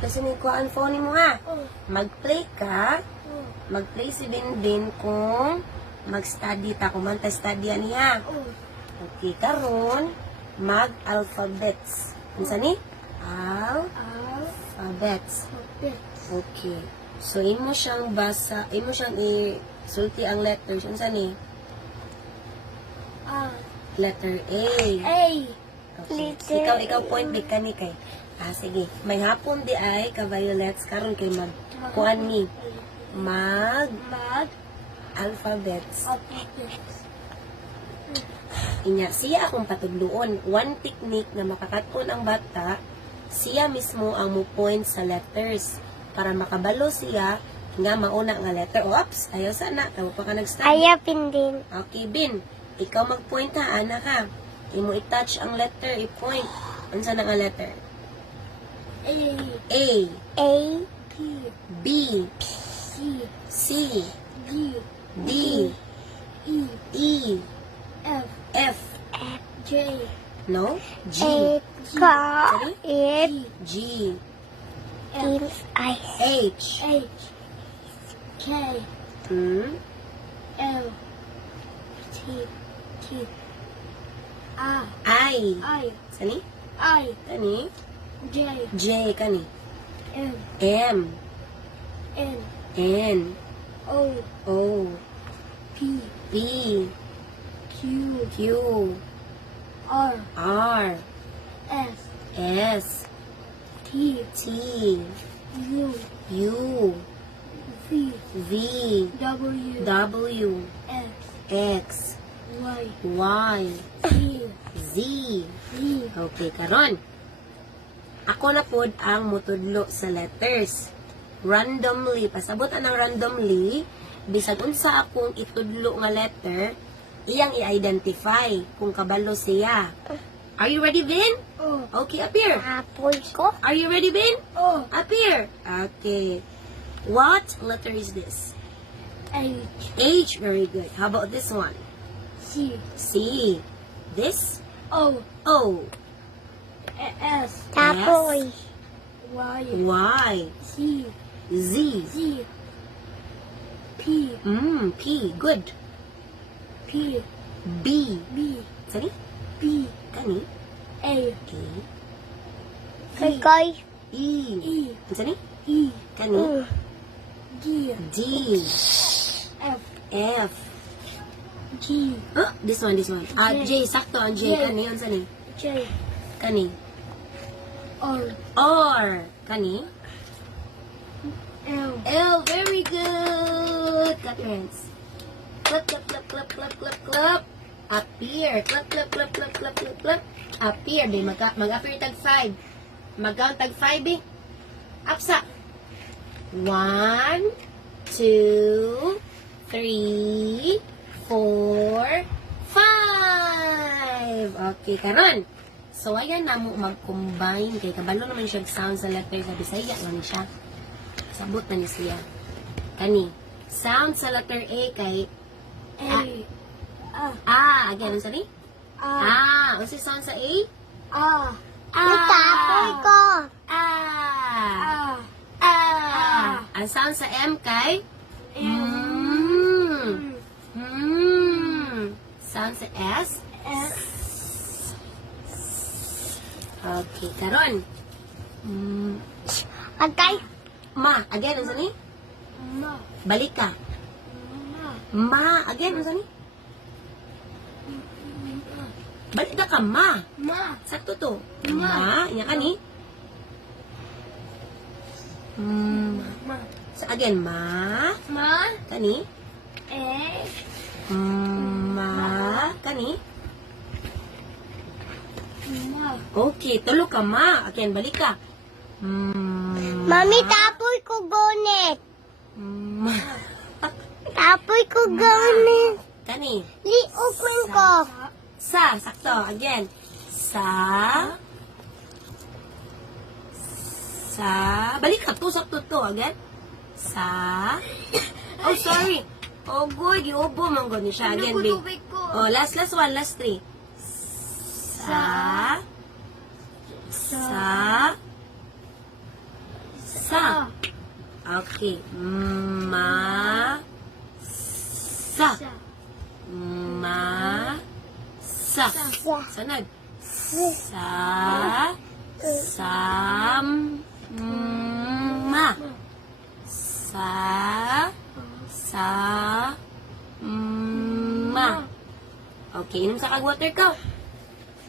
kasi may kuhaan phone mo ha. Oh. Mag-play ka. Oh. Mag-play si Binbin kung mag-study ta. Kung man ta study niya. Oh. Okay, karon mag-alphabets. Unsa ni? Alphabets. Okay. So, imo siyang basa, imo siyang isulti ang letters. Unsa ni? Letter A. Okay. Ikaw point big ka ni kay. Sige. May hapon di ay ka-violets karon kay kuan ni. Alphabets. Inya, siya akong patudluon. One technique na makakaton ang bata, siya mismo ang mo-point sa letters. Para makabalo siya, nga mauna nga letter. Oops, ayaw sana. Tawag pa ka nag-study. Ayapin din. Okay, Bin. Ikaw mag-point ha, anak ha. Imo i-touch ang letter, i-point. Unsa na nga letter? A. B. C. D. E. F. No? G. Sorry? G. H. Hmm? I. Sani? Kani? J. Kani? M. N. O. P. Q. R. S. T. U. V. W. X. Y. Z. Okay, karon. Ako na pod ang mutudlo sa letters. Randomly. Pasabot anang randomly, bisag unsa akong itudlo nga letter, iyang i-identify kung kabalo siya. Are you ready, Vin? Okay, up here. Apoy ko. Are you ready, Vin? Up here. Okay. What letter is this? H. Very good. How about this one? C. This? O. Tapoy. Y. Z. P. Good. B. Sorry? Kani? A. Kay. E. Sorry? Kani? D. F. This one. J. Sakto ang J. Kani? Yun sani? Kani? R. Kani? L. Very good. Clap your hands. Clap. Appear. Clap. Appear. Mag-appear tag 5. Mag-count tag 5 eh. Apsa. 1, 2, 3, 4, 5. Okay, karon. So, ayan na mo mag-combine. Kaya kabalo naman siya sound sa letter sa Bisaya. Ano siya? Sabot na ni siya. Kani. Sound sa letter A kay again, ano sani? Ano si sound sa A? Tapoy ko. Ang sound sa M kay? Sound sa S? Okay, karon. Agay. Ma, again, ano sani? Balik ka. Ma, again, ano sani? Balik na ka, ma. Sakto to. Ma, inya ka ni? So again, ma. Kani? Ma. Kani? Okay, tulo ka, ma. Again, balik ka. Mami, tapoy ko gonet. Tapoy ko gonet. Kani? Liukmin ko. Sakto. Again. Balik ka. Sakto to. Again. Oh, sorry. Oh, good. Iubo man gani siya. Again, babe. Oh, last one. Last 3. Sa. Okay. Ma. Sa. Ma. Sa. Sunod. Sa. Sam. Ma. Sa. Sa. Ma. Okay, inom sa kag water ko.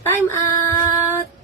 Time out!